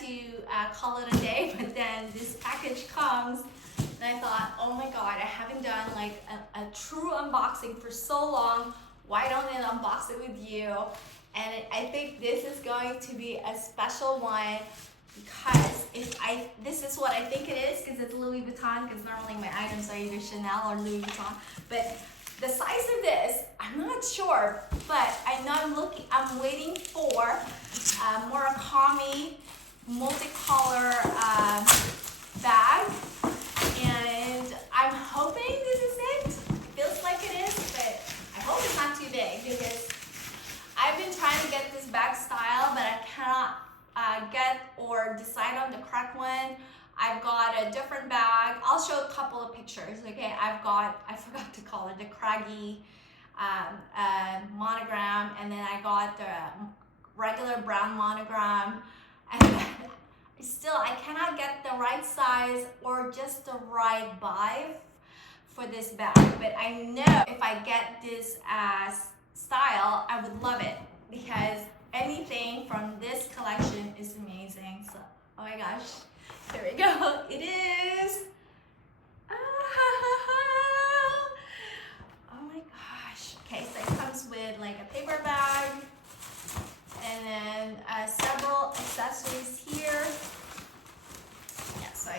to call it a day, but then this package comes and I thought, oh my god, I haven't done like a true unboxing for so long. Why don't I unbox it with you? And I think this is going to be a special one because this is what I think it is, because it's Louis Vuitton, because normally my items are either Chanel or Louis Vuitton. But the size of this, I'm not sure, but I know I'm waiting for Murakami Multicolor bag, and I'm hoping this is it. Feels like it is, but I hope it's not too big, because I've been trying to get this bag style, but I cannot get or decide on the correct one. I've got a different bag. I'll show a couple of pictures, okay? I forgot to call it the craggy monogram, and then I got the regular brown monogram, and then I cannot get the right size or just the right vibe for this bag, but I know if I get this style, I would love it, because anything from this collection is amazing. So, oh my gosh. Here we go. It is. Oh my gosh. Okay, so it comes with like a paper bag and then several accessories here. Yeah, so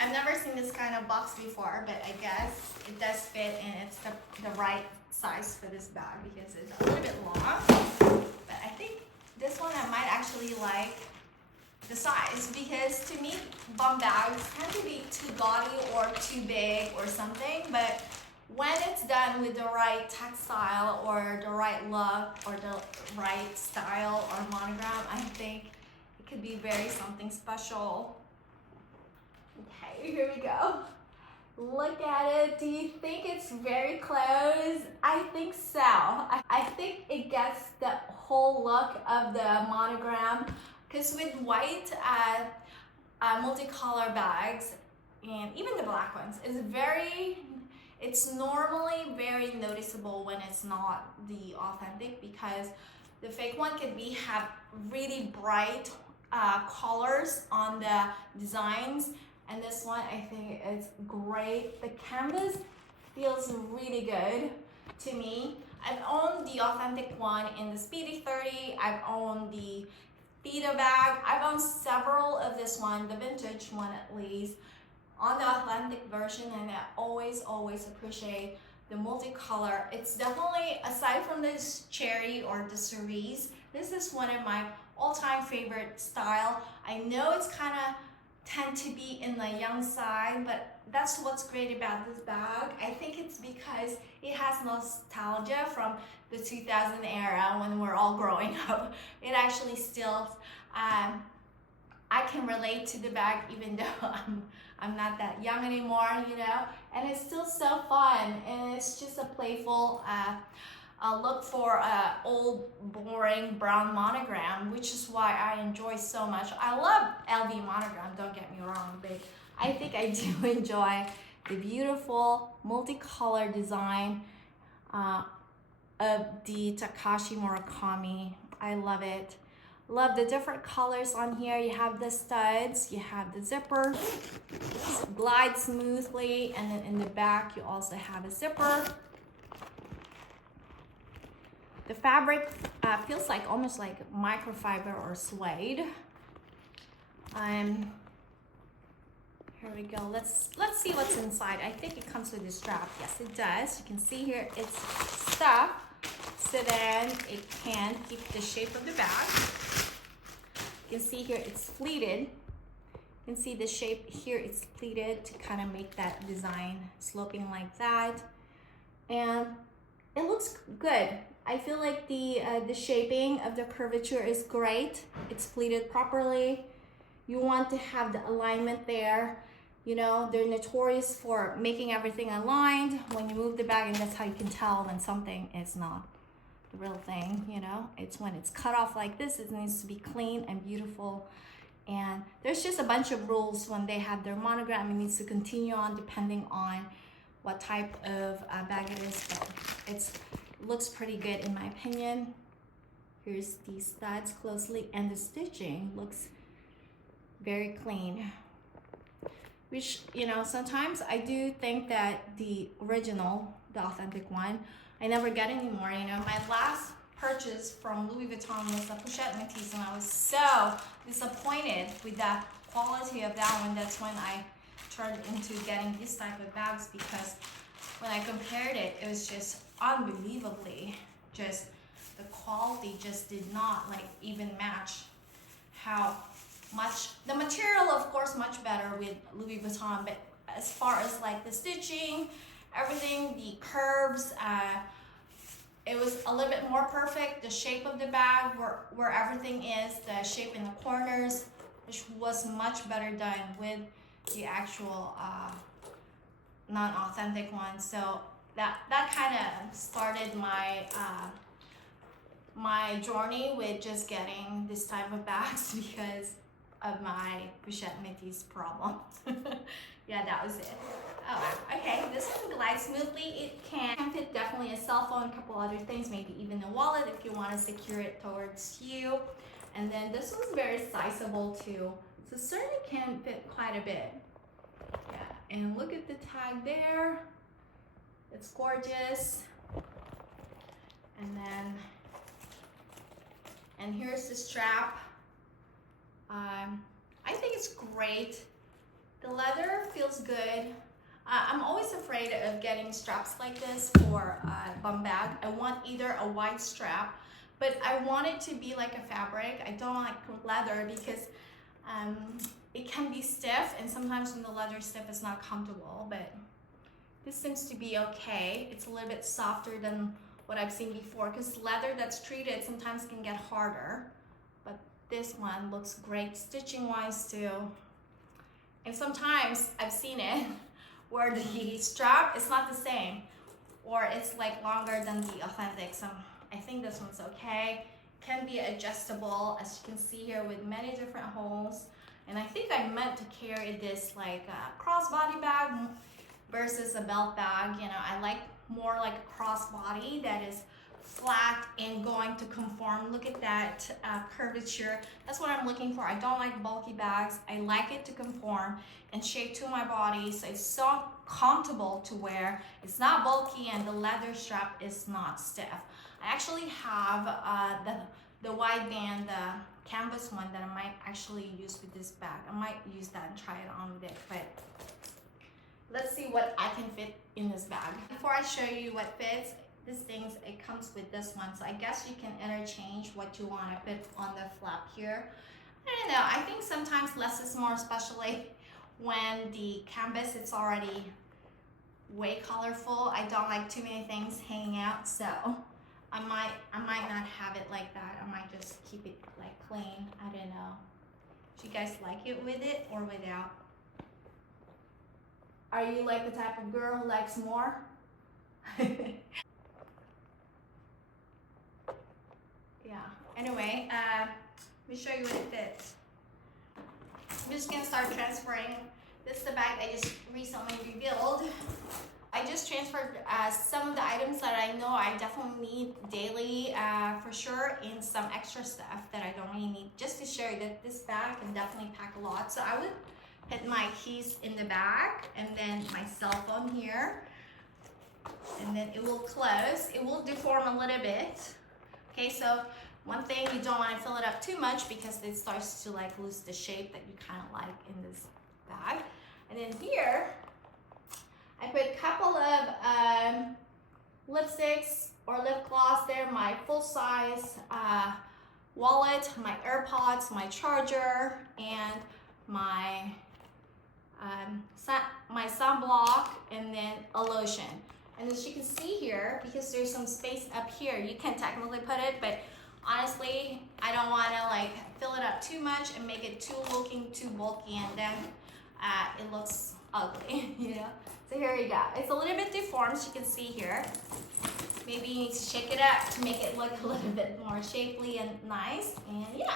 I've never seen this kind of box before, but I guess it does fit and it's the right size for this bag, because it's a little bit long. But I think this one I might actually like the size, because to me bum bags tend to be too gaudy or too big or something, but when it's done with the right textile or the right look or the right style or monogram, I think it could be very something special. Okay, here we go. Look at it. Do you think it's very close? I think so. I think it gets the whole look of the monogram, because with white multicolor bags, and even the black ones, it's normally very noticeable when it's not the authentic, because the fake one could have really bright colors on the designs, and this one I think is great. The canvas feels really good to me. I've owned the authentic one in the Speedy 30. I've owned the Theta bag. I've owned several of this one, the vintage one at least, on the authentic version, and I always appreciate the multicolor. It's definitely, aside from this cherry or the cerise, this is one of my all-time favorite style. I know it's kind of tend to be in the young side, but that's what's great about this bag. I think it's because it has nostalgia from the 2000 era when we're all growing up. It actually still, I can relate to the bag even though I'm not that young anymore, you know, and it's still so fun, and it's just a playful look for old boring brown monogram, which is why I enjoy so much. I love LV monogram, don't get me wrong, but I think I do enjoy the beautiful multicolor design of the Takashi Murakami. I love it. Love the different colors on here. You have the studs, you have the zipper, glide smoothly, and then in the back you also have a zipper. The fabric feels like almost like microfiber or suede. Here we go. Let's see what's inside. I think it comes with a strap. Yes, it does. You can see here it's stuffed, so then it can keep the shape of the bag. You can see here it's pleated. You can see the shape here, it's pleated to kind of make that design sloping like that, and it looks good. I feel like the shaping of the curvature is great. It's pleated properly. You want to have the alignment there. You know, they're notorious for making everything aligned when you move the bag, and that's how you can tell when something is not the real thing, you know. It's when it's cut off like this, it needs to be clean and beautiful. And there's just a bunch of rules when they have their monogram. It needs to continue on depending on what type of bag it is, but it looks pretty good in my opinion. Here's the studs closely, and the stitching looks very clean. Which, you know, sometimes I do think that the original, the authentic one, I never get anymore. You know, my last purchase from Louis Vuitton was the pochette Matisse, and I was so disappointed with the quality of that one. That's when I turned into getting this type of bags, because when I compared it, it was just unbelievably, just the quality just did not like even match how much. The material, of course, much better with Louis Vuitton, but as far as like the stitching, everything, the curves, it was a little bit more perfect. The shape of the bag, where everything is, the shape in the corners, which was much better done with the actual non-authentic one. So that kind of started my my journey with just getting this type of bags because of my pochette Métis problem. Yeah, that was it. Oh, okay, this one glides smoothly. It can fit definitely a cell phone, a couple other things, maybe even a wallet if you want to secure it towards you. And then this one's very sizable too, so certainly can fit quite a bit. Yeah, and look at the tag there. It's gorgeous. And here's the strap. I think it's great. The leather feels good. I'm always afraid of getting straps like this for a bum bag. I want either a white strap, but I want it to be like a fabric. I don't like leather because it can be stiff, and sometimes when the leather is stiff, it's not comfortable, but this seems to be okay. It's a little bit softer than what I've seen before, because leather that's treated sometimes can get harder, but this one looks great stitching wise too. And sometimes I've seen it where the strap is not the same, or it's like longer than the authentic. So I think this one's okay. Can be adjustable, as you can see here, with many different holes. And I think I meant to carry this like a crossbody bag versus a belt bag. You know, I like more like a crossbody that is flat and going to conform. Look at that curvature. That's what I'm looking for. I don't like bulky bags. I like it to conform and shape to my body, so it's so comfortable to wear. It's not bulky, and the leather strap is not stiff. I actually have the wide band, the canvas one that I might actually use with this bag. I might use that and try it on with it, but let's see what I can fit in this bag. Before I show you what fits, it comes with this one, so I guess you can interchange what you want to fit on the flap here. I don't know, I think sometimes less is more, especially when the canvas it's already way colorful. I don't like too many things hanging out, so I might not have it like that. I might just keep it like clean. I don't know. Do you guys like it with it or without? Are you like the type of girl who likes more? Yeah, anyway, let me show you what it fits. I'm just gonna start transferring. This is the bag I just recently revealed. I just transferred some of the items that I know I definitely need daily for sure, and some extra stuff that I don't really need, just to show you that this bag can definitely pack a lot. So I would put my keys in the bag, and then my cell phone here, and then it will close. It will deform a little bit. Okay, so one thing, you don't want to fill it up too much because it starts to like lose the shape that you kind of like in this bag. And then here, I put a couple of lipsticks or lip gloss there, my full size wallet, my AirPods, my charger, and my sunblock, and then a lotion. And as you can see here, because there's some space up here, you can technically put it, but honestly, I don't want to like fill it up too much and make it looking too bulky, and then it looks ugly, you know. So here we go. It's a little bit deformed, as you can see here. Maybe you need to shake it up to make it look a little bit more shapely and nice. And yeah,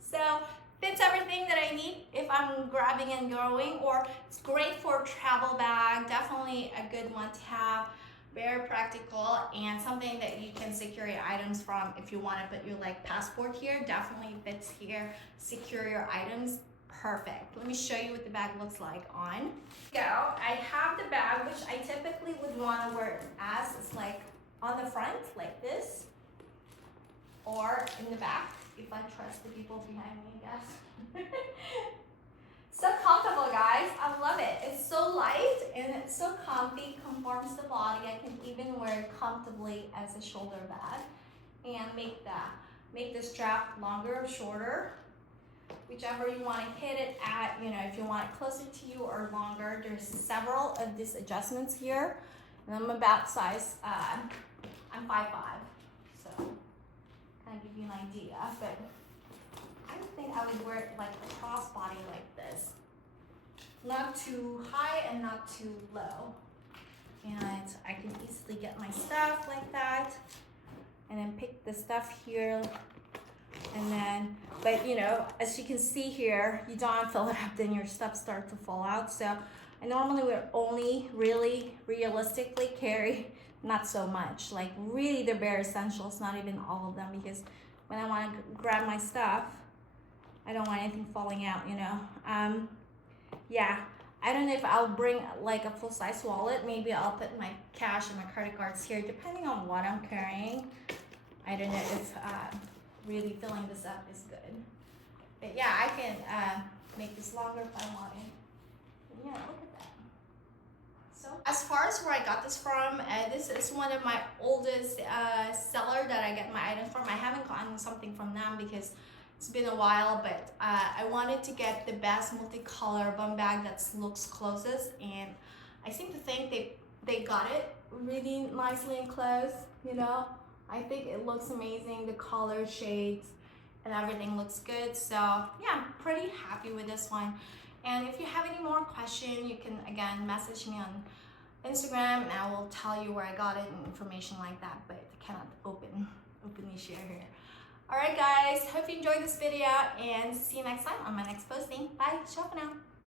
so fits everything that I need if I'm grabbing and going, or it's great for a travel bag. Definitely a good one to have. Very practical, and something that you can secure your items from if you want to put your like passport here. Definitely fits here. Secure your items perfect. Let me show you what the bag looks like on. Go. I have the bag, which I typically would want to wear it as. It's like on the front, like this, or in the back, if I trust the people behind me, I guess. So comfortable, guys. I love it. It's so light and it's so comfy, conforms to the body. I can even wear it comfortably as a shoulder bag and make the strap longer or shorter, whichever you want to hit it at. You know, if you want it closer to you or longer, there's several of these adjustments here. And I'm about size, I'm 5'5", so kind of give you an idea, but I think I would wear it like a crossbody like this. Not too high and not too low. And I can easily get my stuff like that. And then pick the stuff here. And then, but you know, as you can see here, you don't fill it up, then your stuff starts to fall out. So I normally would only really realistically carry not so much, like really the bare essentials, not even all of them, because when I want to grab my stuff, I don't want anything falling out, you know. Yeah, I don't know if I'll bring like a full-size wallet. Maybe I'll put my cash and my credit cards here, depending on what I'm carrying. I don't know if really filling this up is good. But yeah, I can make this longer if I want it. Yeah, look at that. So as far as where I got this from, this is one of my oldest seller that I get my items from. I haven't gotten something from them because it's been a while, but I wanted to get the best multicolor bum bag that looks closest, and I seem to think they got it really nicely and close, you know. I think it looks amazing, the color shades and everything looks good. So yeah, I'm pretty happy with this one. And if you have any more questions, you can again message me on Instagram and I will tell you where I got it and information like that, but I cannot openly share here. Alright guys, hope you enjoyed this video and see you next time on my next posting. Bye, ciao for now.